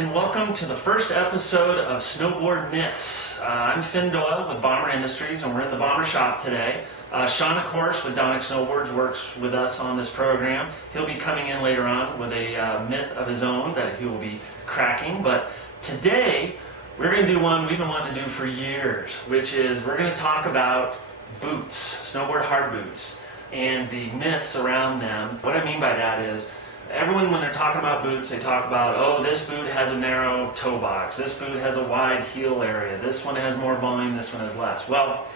and welcome to the first episode of Snowboard Myths. I'm Finn Doyle with Bomber Industries, and we're in the Bomber shop today. Sean, of course, with Debunking Snowboards, works with us on this program. He'll be coming in later on with a myth of his own that he will be cracking. But today, we're going to do one we've been wanting to do for years, which is we're going to talk about boots, snowboard hard boots, and the myths around them. What I mean by that is, everyone, when they're talking about boots, they talk about, oh, this boot has a narrow toe box, this boot has a wide heel area, this one has more volume, this one has less. Well,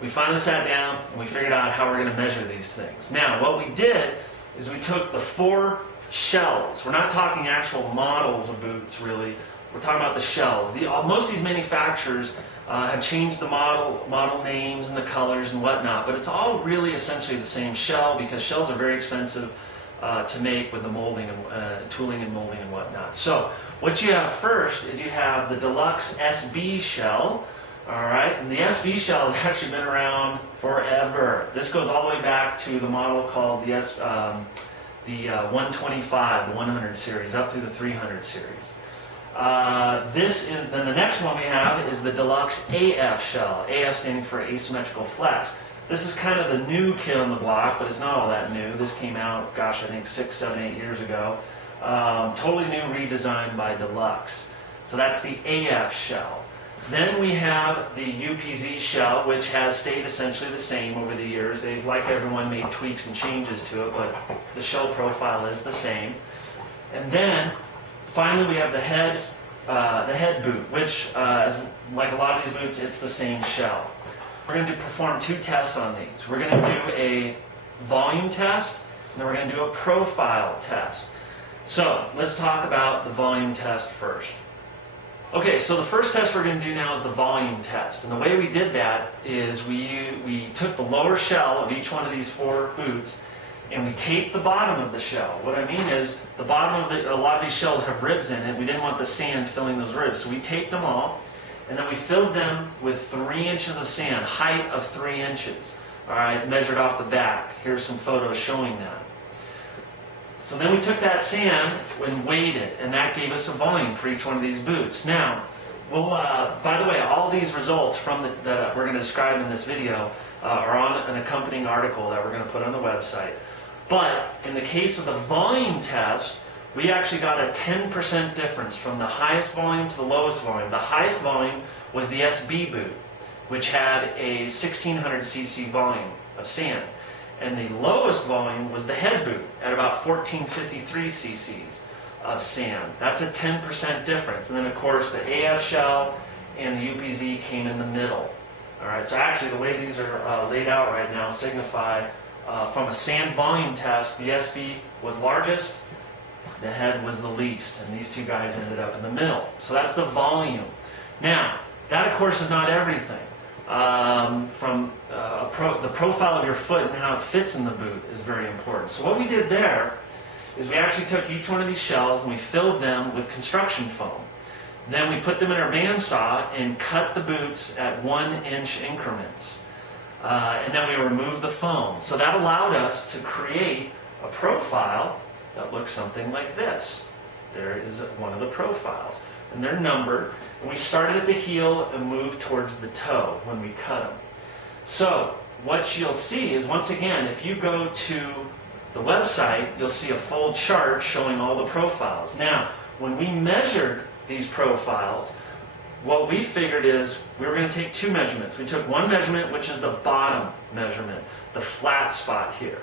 we finally sat down and we figured out how we're going to measure these things. Now, what we did is we took the 4 shells. We're not talking actual models of boots, really. We're talking about the shells. Most of these manufacturers have changed the model names and the colors and whatnot, but it's all really essentially the same shell because shells are very expensive to make with the molding and tooling and molding and whatnot. So what you have first is you have the Deluxe SB shell, all right, and the SB shell has actually been around forever. This goes all the way back to the model called the 125, the 100 series, up through the 300 series. Then the next one we have is the Deluxe AF shell, AF standing for asymmetrical flex. This is kind of the new kid on the block, but it's not all that new. This came out, gosh, I think 6, 7, 8 years ago. Totally new, redesigned by Deluxe. So that's the AF shell. Then we have the UPZ shell, which has stayed essentially the same over the years. They've, like everyone, made tweaks and changes to it, but the shell profile is the same. And then, finally, we have the head boot, which, like a lot of these boots, it's the same shell. We're going to perform 2 tests on these. We're going to do a volume test, and then we're going to do a profile test. So let's talk about the volume test first. Okay, so the first test we're going to do now is the volume test. And the way we did that is we took the lower shell of each one of these 4 boots, and we taped the bottom of the shell. What I mean is, the bottom of a lot of these shells have ribs in it. We didn't want the sand filling those ribs, so we taped them all. And then we filled them with 3 inches of sand, height of 3 inches. All right, measured off the back. Here's some photos showing that. So then we took that sand and weighed it, and that gave us a volume for each one of these boots. Now, by the way, all these results that we're going to describe in this video are on an accompanying article that we're going to put on the website. But in the case of the volume test, we actually got a 10% difference from the highest volume to the lowest volume. The highest volume was the SB boot, which had a 1600 cc volume of sand. And the lowest volume was the head boot at about 1453 cc's of sand. That's a 10% difference. And then, of course, the AF shell and the UPZ came in the middle. All right, so actually the way these are laid out right now signify from a sand volume test, the SB was largest, the head was the least, and these 2 guys ended up in the middle. So that's the volume. Now, that of course is not everything. The profile of your foot and how it fits in the boot is very important. So what we did there is we actually took each one of these shells and we filled them with construction foam. Then we put them in our bandsaw and cut the boots at 1-inch increments. And then we removed the foam. So that allowed us to create a profile that looks something like this. There is one of the profiles. And they're numbered. And we started at the heel and moved towards the toe when we cut them. So what you'll see is, once again, if you go to the website, you'll see a full chart showing all the profiles. Now, when we measured these profiles, what we figured is we were going to take 2 measurements. We took one measurement, which is the bottom measurement, the flat spot here.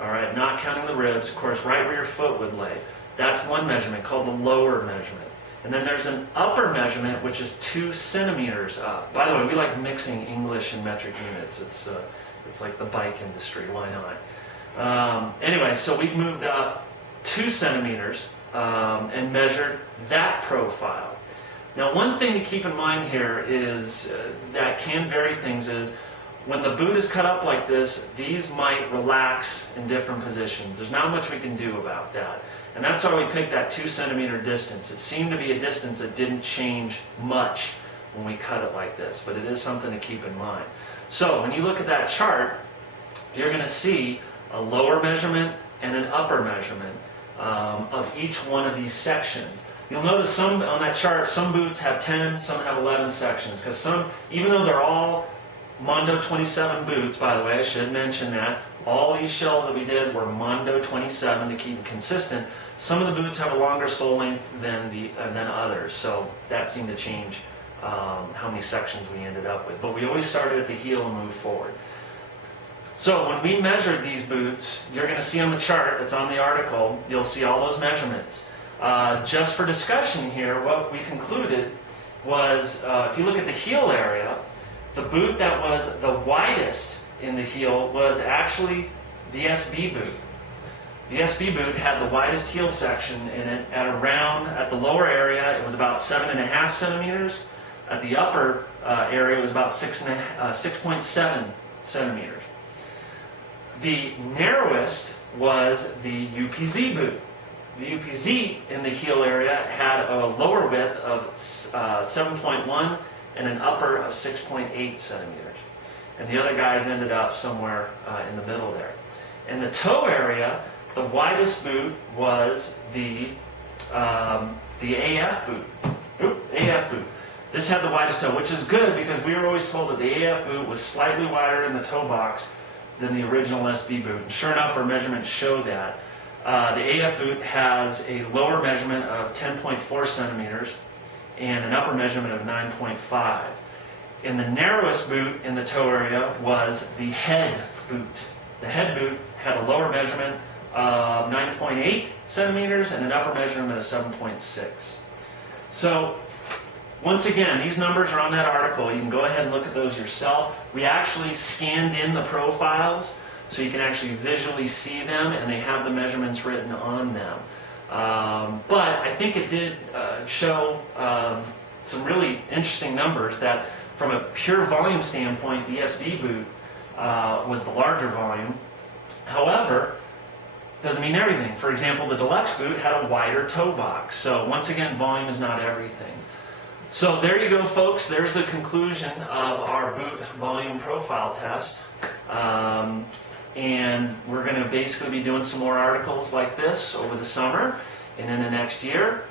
All right, not counting the ribs, of course, right where your foot would lay. That's one measurement called the lower measurement. And then there's an upper measurement, which is 2 centimeters up. By the way, we like mixing English and metric units. It's like the bike industry. Why not? Anyway, so we've moved up 2 centimeters and measured that profile. Now, one thing to keep in mind here is that can vary things is, when the boot is cut up like this, these might relax in different positions. There's not much we can do about that. And that's why we picked that 2 centimeter distance. It seemed to be a distance that didn't change much when we cut it like this, but it is something to keep in mind. So when you look at that chart, you're going to see a lower measurement and an upper measurement of each one of these sections. You'll notice some on that chart, some boots have 10, some have 11 sections, because some, even though they're all Mondo 27 boots, by the way, I should mention that, all these shells that we did were Mondo 27 to keep it consistent. Some of the boots have a longer sole length than others, so that seemed to change how many sections we ended up with. But we always started at the heel and moved forward. So when we measured these boots, you're going to see on the chart that's on the article, you'll see all those measurements. Just for discussion here, what we concluded was, if you look at the heel area, the boot that was the widest in the heel was actually the SB boot. The SB boot had the widest heel section in it at the lower area, it was about 7.5 centimeters. At the upper area, it was about 6.7 centimeters. The narrowest was the UPZ boot. The UPZ in the heel area had a lower width of 7.1 and an upper of 6.8 centimeters. And the other guys ended up somewhere in the middle there. In the toe area, the widest boot was the AF boot. AF boot. This had the widest toe, which is good because we were always told that the AF boot was slightly wider in the toe box than the original SB boot. And sure enough, our measurements show that. The AF boot has a lower measurement of 10.4 centimeters and an upper measurement of 9.5. And the narrowest boot in the toe area was the head boot. The head boot had a lower measurement of 9.8 centimeters and an upper measurement of 7.6. So, once again, these numbers are on that article. You can go ahead and look at those yourself. We actually scanned in the profiles so you can actually visually see them, and they have the measurements written on them. But I think it did show some really interesting numbers that from a pure volume standpoint, the SB boot was the larger volume. However, doesn't mean everything. For example, the deluxe boot had a wider toe box. So once again, volume is not everything. So there you go, folks. There's the conclusion of our boot volume profile test. And we're going to basically be doing some more articles like this over the summer and in the next year.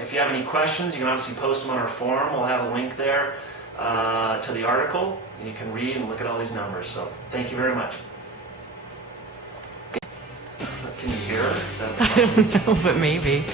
If you have any questions, you can obviously post them on our forum. We'll have a link there to the article. You can read and look at all these numbers. So thank you very much. Can you hear it? I don't know, but maybe.